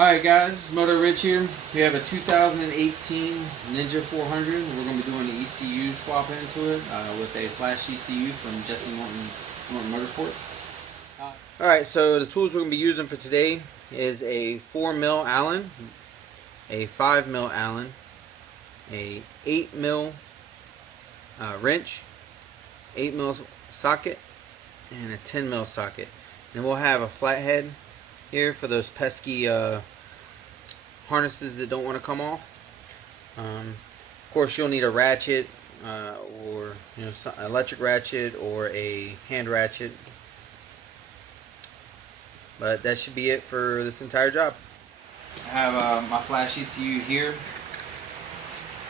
Alright guys, Moto Rich here. We have a 2018 Ninja 400. We're going to be doing the ECU swap into it with a flash ECU from Norton Motorsports. Alright, so the tools we're going to be using for today is a 4mm Allen, a 5mm Allen, a 8mm wrench, 8mm socket, and a 10mm socket. And we'll have a flathead here for those pesky harnesses that don't want to come off. Of course, you'll need a ratchet or electric ratchet or a hand ratchet. But that should be it for this entire job. I have my flash ECU here.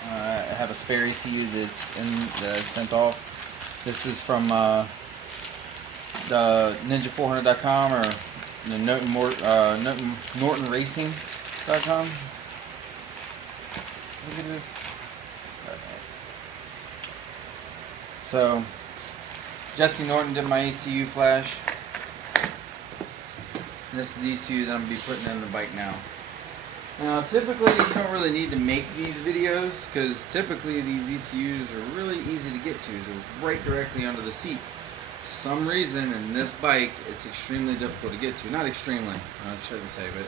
I have a spare ECU that's sent off. This is from the Ninja400.com or the Norton Racing.com. Look at this. So, Jesse Norton did my ECU flash. And this is the ECU that I'm going to be putting in the bike now. Now, typically you don't really need to make these videos because typically these ECUs are really easy to get to. They're right directly under the seat. For some reason in this bike it's extremely difficult to get to. Not extremely, I shouldn't say, but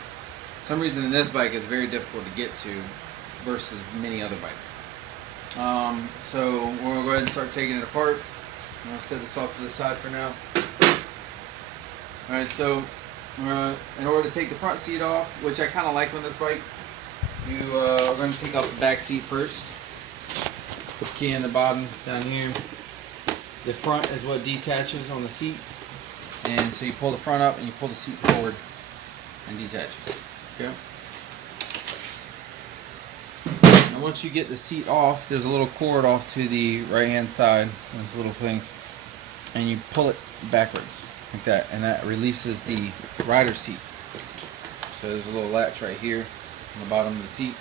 some reason in this bike it's very difficult to get to versus many other bikes. So we're going to go ahead and start taking it apart. I'm going to set this off to the side for now. Alright, so in order to take the front seat off, which I kind of like on this bike, you are going to take off the back seat first. Put the key in the bottom down here. The front is what detaches on the seat, and so you pull the front up and you pull the seat forward and detaches. Okay. Now once you get the seat off, there's a little cord off to the right hand side, this little thing, and you pull it backwards like that, and that releases the rider seat. So there's a little latch right here on the bottom of the seat,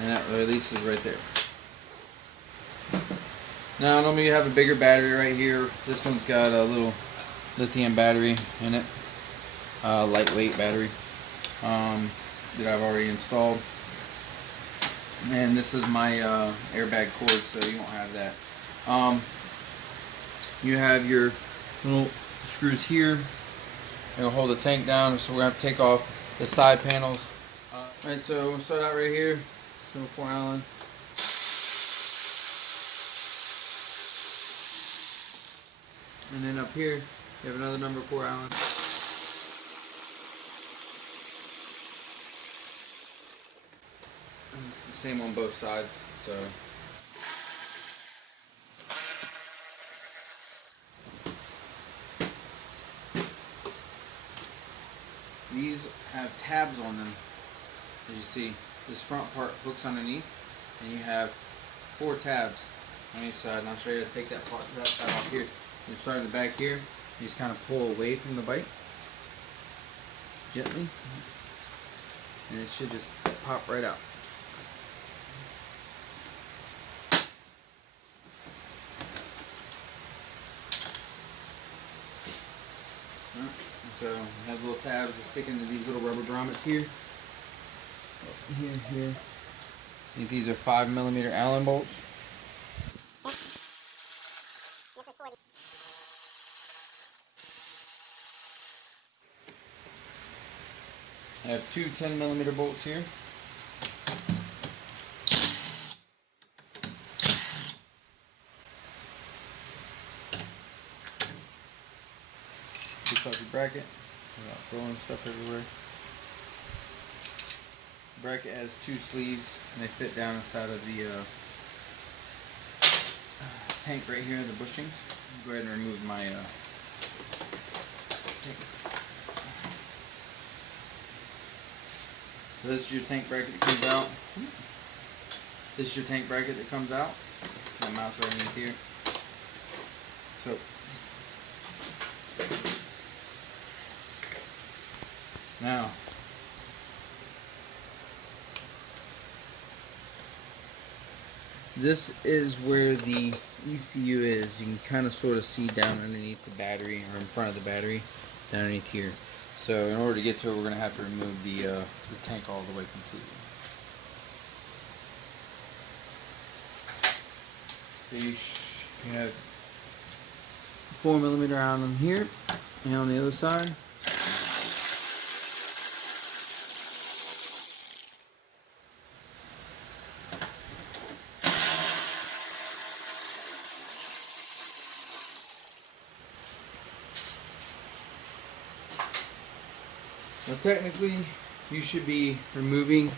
and that releases right there. Now normally you have a bigger battery right here. This one's got a little lithium battery in it, lightweight battery that I've already installed. And this is my airbag cord, so you won't have that. You have your little screws here. It'll hold the tank down, so we're going to have to take off the side panels. Alright, so we'll start out right here. So 4 Allen. And then up here, you have another number 4 Allen. And it's the same on both sides, so. These have tabs on them, as you see. This front part hooks underneath, and you have 4 tabs on each side. And I'll show you how to take that side off here. You start in the back here, you just kind of pull away from the bike, gently, and it should just pop right out. So you have little tabs that stick into these little rubber grommets here. Here. I think these are 5mm Allen bolts. I have 2 10mm bolts here. Take off your bracket without throwing stuff everywhere. The bracket has 2 sleeves, and they fit down inside of the tank right here, the bushings. I'll go ahead and remove my tank. So this is your tank bracket that comes out. This is your tank bracket that comes out. That mounts right underneath here. So now this is where the ECU is. You can kind of sort of see down underneath the battery, or in front of the battery, down underneath here. So in order to get to it, we're going to have to remove the tank all the way completely. So you have 4mm out on here and on the other side. Now technically you should be removing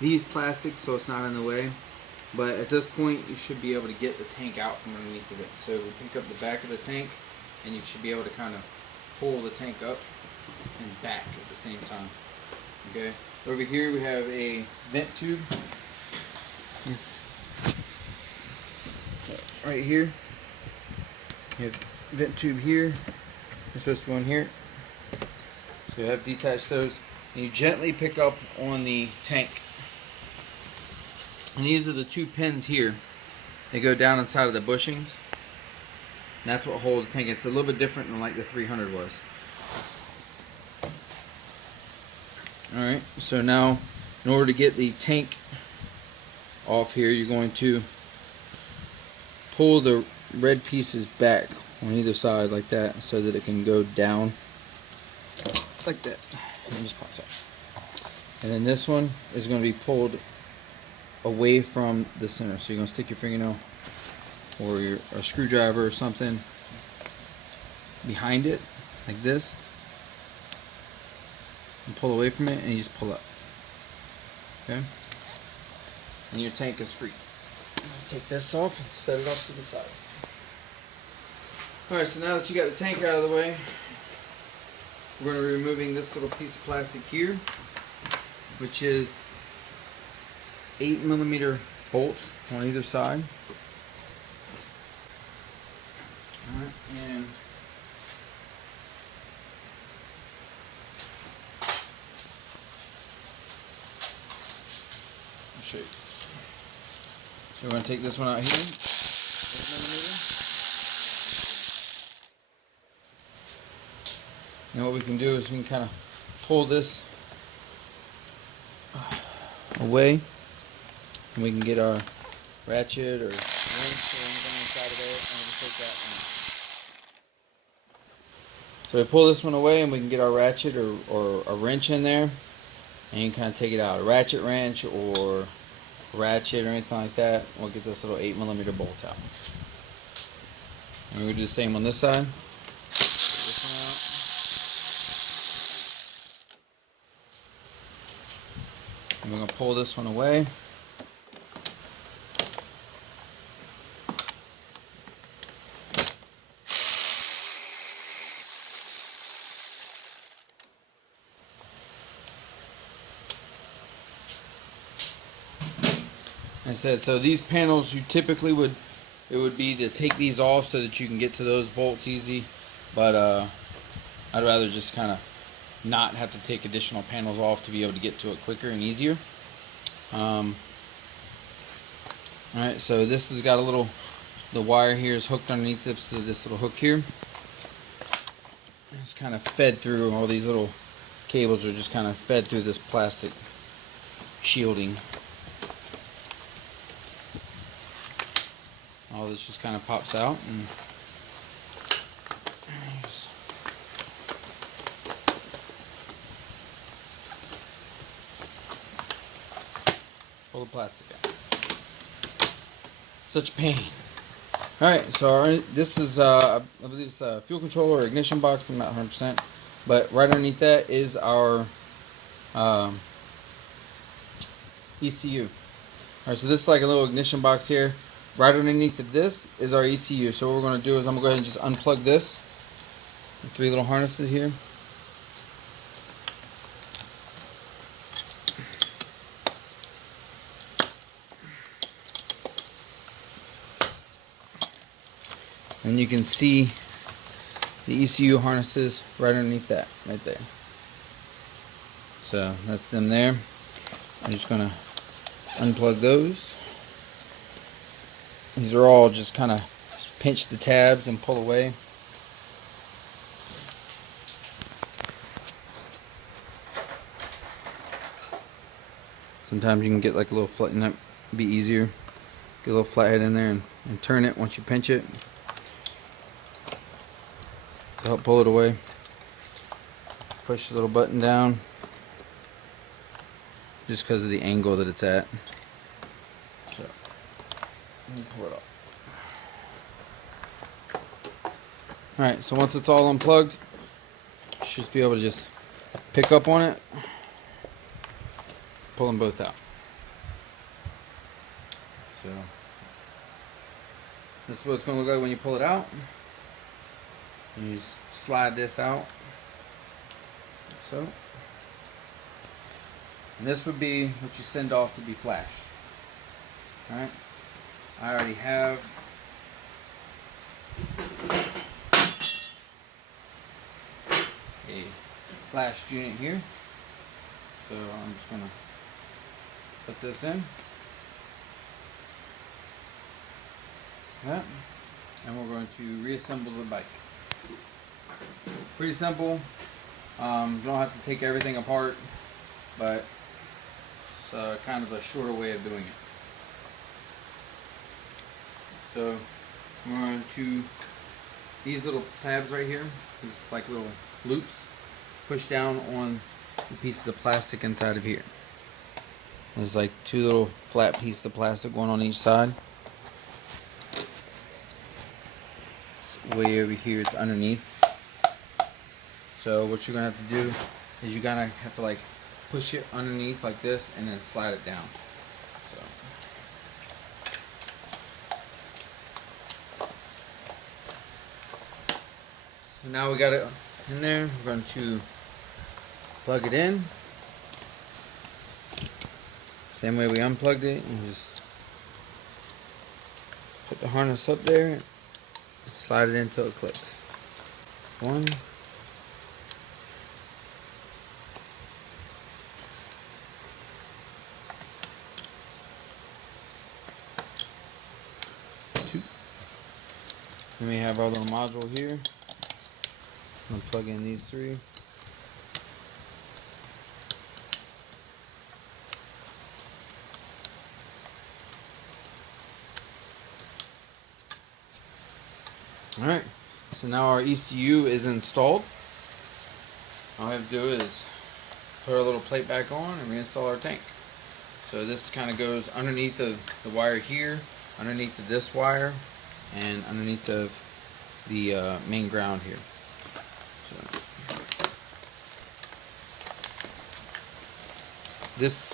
these plastics so it's not in the way, but at this point you should be able to get the tank out from underneath of it. So we pick up the back of the tank and you should be able to kind of pull the tank up and back at the same time. Okay, over here we have a vent tube. It's right here. You have vent tube here. It's supposed to go in here. So you have to detach those, and you gently pick up on the tank. And these are the two pins here. They go down inside of the bushings. And that's what holds the tank. It's a little bit different than like the 300 was. Alright, so now in order to get the tank off here, you're going to pull the red pieces back on either side like that so that it can go down like that. And it just pops out. And then this one is going to be pulled away from the center. So you're going to stick your fingernail or a screwdriver or something behind it like this and pull away from it, and you just pull up. Okay? And your tank is free. Let's take this off and set it off to the side. Alright, so now that you got the tank out of the way, we're going to be removing this little piece of plastic here, which is 8mm bolts on either side. Alright, and I'll show you. So we're going to take this one out here, 8mm. And what we can do is we can kind of pull this away, and we can get our ratchet or wrench or anything inside of it, and we can take that one. So we pull this one away, and we can get our ratchet or a wrench in there, and you can kind of take it out. A ratchet wrench or a ratchet or anything like that. We'll get this little 8mm bolt out. And we'll do the same on this side. And we're going to pull this one away. I said, so these panels, you typically would be to take these off so that you can get to those bolts easy, but I'd rather just kind of not have to take additional panels off to be able to get to it quicker and easier. Alright, so this has got a little, the wire here is hooked underneath this little hook here. It's kind of fed through, all these little cables are just kind of fed through this plastic shielding. All this just kind of pops out, and pull the plastic out. Such pain. Alright, so this is, I believe it's a fuel controller or ignition box, I'm not 100%, but right underneath that is our ECU. Alright, so this is like a little ignition box here. Right underneath of this is our ECU. So what we're going to do is I'm going to go ahead and just unplug this. The 3 little harnesses here. And you can see the ECU harnesses right underneath that, right there. So that's them there. I'm just going to unplug those. These are all just kind of pinch the tabs and pull away. Sometimes you can get like a little flat, and that'd be easier. Get a little flathead in there and turn it once you pinch it to help pull it away. Push the little button down just because of the angle that it's at. So, let me pull it up. Alright, so once it's all unplugged, you should be able to just pick up on it, pull them both out. So, this is what it's going to look like when you pull it out. You just slide this out, like so. And this would be what you send off to be flashed. Alright, I already have a flashed unit here, so I'm just going to put this in. That, and we're going to reassemble the bike. Pretty simple. You don't have to take everything apart, but it's kind of a shorter way of doing it. So we're going to these little tabs right here, these like little loops, push down on the pieces of plastic inside of here. There's like two little flat pieces of plastic, one on each side. Way over here, it's underneath. So what you're gonna have to do is you're gonna have to like push it underneath like this and then slide it down. So now we got it in there. We're going to plug it in. Same way we unplugged it. And just put the harness up there. Slide it in until it clicks. One. Two. Then we have our little module here. I'm going to plug in these three. Alright, so now our ECU is installed. All we have to do is put our little plate back on and reinstall our tank. So this kind of goes underneath the wire here, underneath this wire, and underneath the main ground here. So this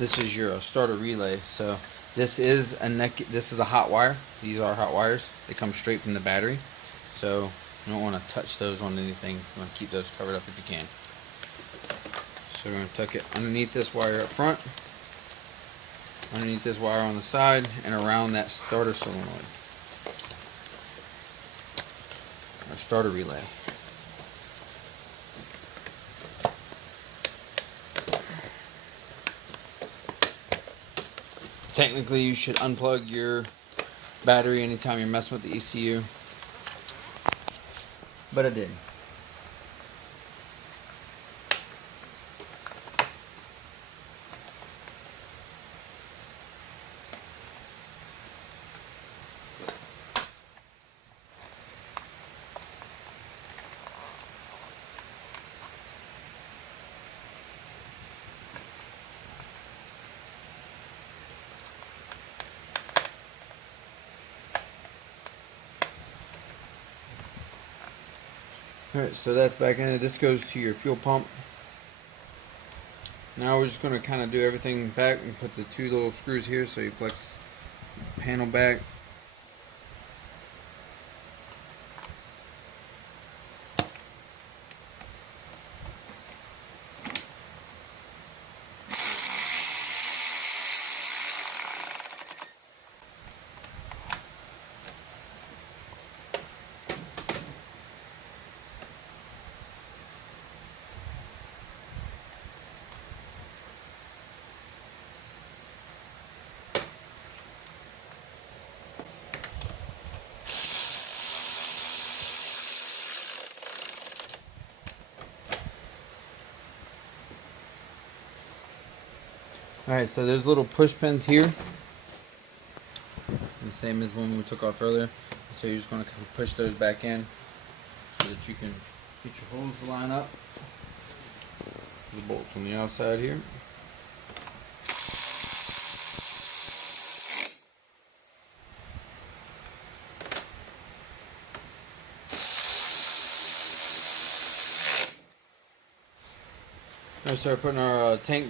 is your starter relay. So this is a hot wire. These are hot wires. They come straight from the battery. So you don't want to touch those on anything. You want to keep those covered up if you can. So we're going to tuck it underneath this wire up front, underneath this wire on the side, and around that starter solenoid. Our starter relay. Technically, you should unplug your battery anytime you're messing with the ECU, but I did. Alright, so that's back in it. This goes to your fuel pump. Now we're just going to kind of do everything back and put the two little screws here so you flex the panel back. Alright, so there's little push pins here. The same as when we took off earlier. So you're just going to push those back in so that you can get your holes to line up. The bolts on the outside here. Now start putting our tank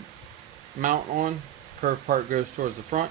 mount on. Curved part goes towards the front.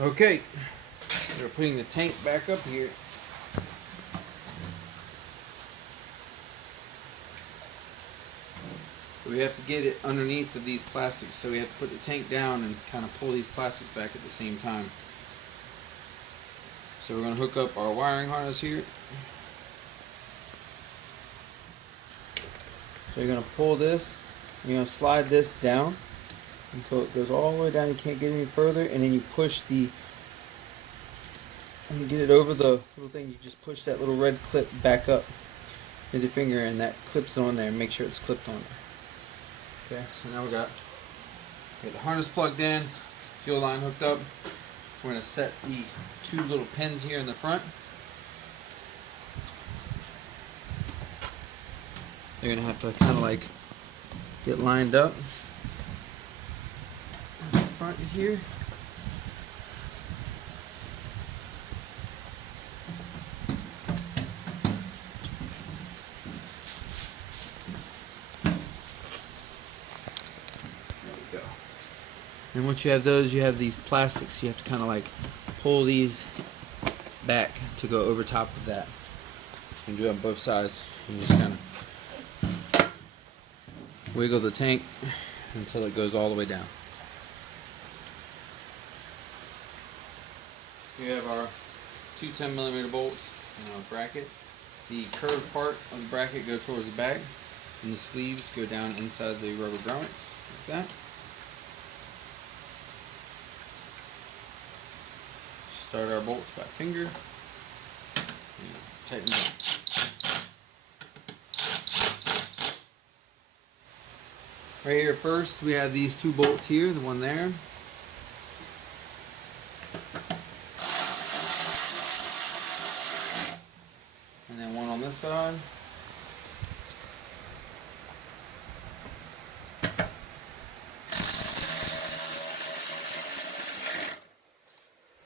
Okay, we're putting the tank back up here. We have to get it underneath of these plastics, so we have to put the tank down and kind of pull these plastics back at the same time. So we're going to hook up our wiring harness here. So you're going to pull this, you're going to slide this down until it goes all the way down. You can't get any further, and then you push and you get it over the little thing. You just push that little red clip back up with your finger, and that clips on there. Make sure it's clipped on there. Okay, so now we got the harness plugged in, fuel line hooked up. We're going to set the two little pins here in the front. They're going to have to kind of like get lined up in the front here. And once you have those, you have these plastics. You have to kind of like pull these back to go over top of that. And do it on both sides. And just kind of wiggle the tank until it goes all the way down. We have our two 10mm bolts and our bracket. The curved part of the bracket goes towards the back, and the sleeves go down inside the rubber grommets like that. Start our bolts by finger and tighten them up. Right here first we have these two bolts here, the one there. And then one on this side.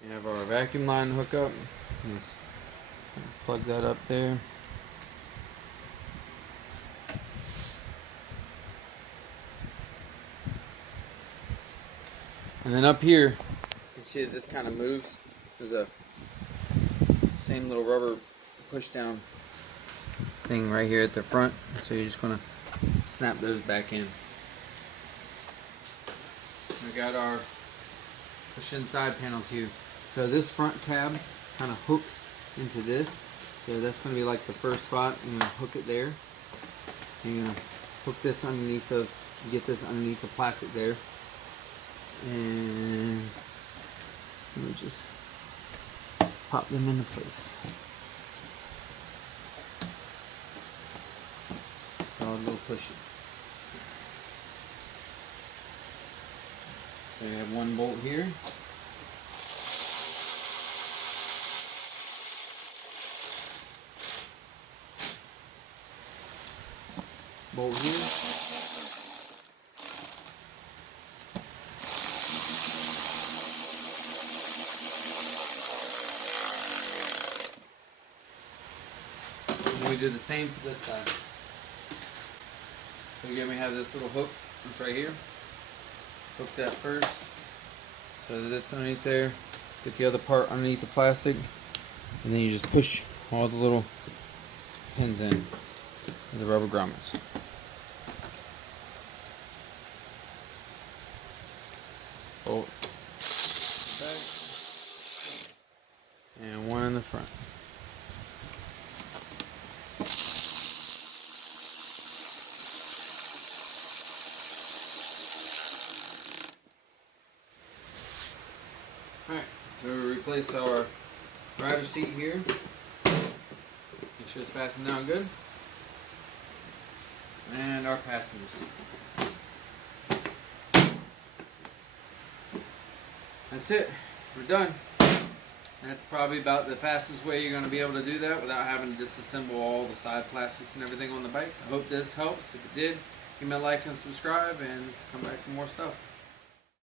We have our vacuum line hookup. Just plug that up there. And then up here, you can see that this kind of moves. There's a same little rubber push down thing right here at the front. So you're just going to snap those back in. We got our push in side panels here. So this front tab kind of hooks into this. So that's going to be like the first spot. You're going to hook it there. And you're going to hook this underneath get this underneath the plastic there. And let me just pop them into place. So a little pushy. So you have one bolt here. Bolt here. And we do the same for this side. So again, we have this little hook that's right here. Hook that first. So that it's underneath there. Get the other part underneath the plastic. And then you just push all the little pins in with the rubber grommets. Bolt. front. Alright, so we replace our rider seat here. Make sure it's fastened down good. And our passenger seat. That's it. We're done. That's probably about the fastest way you're going to be able to do that without having to disassemble all the side plastics and everything on the bike. I hope this helps. If it did, give me a like and subscribe and come back for more stuff.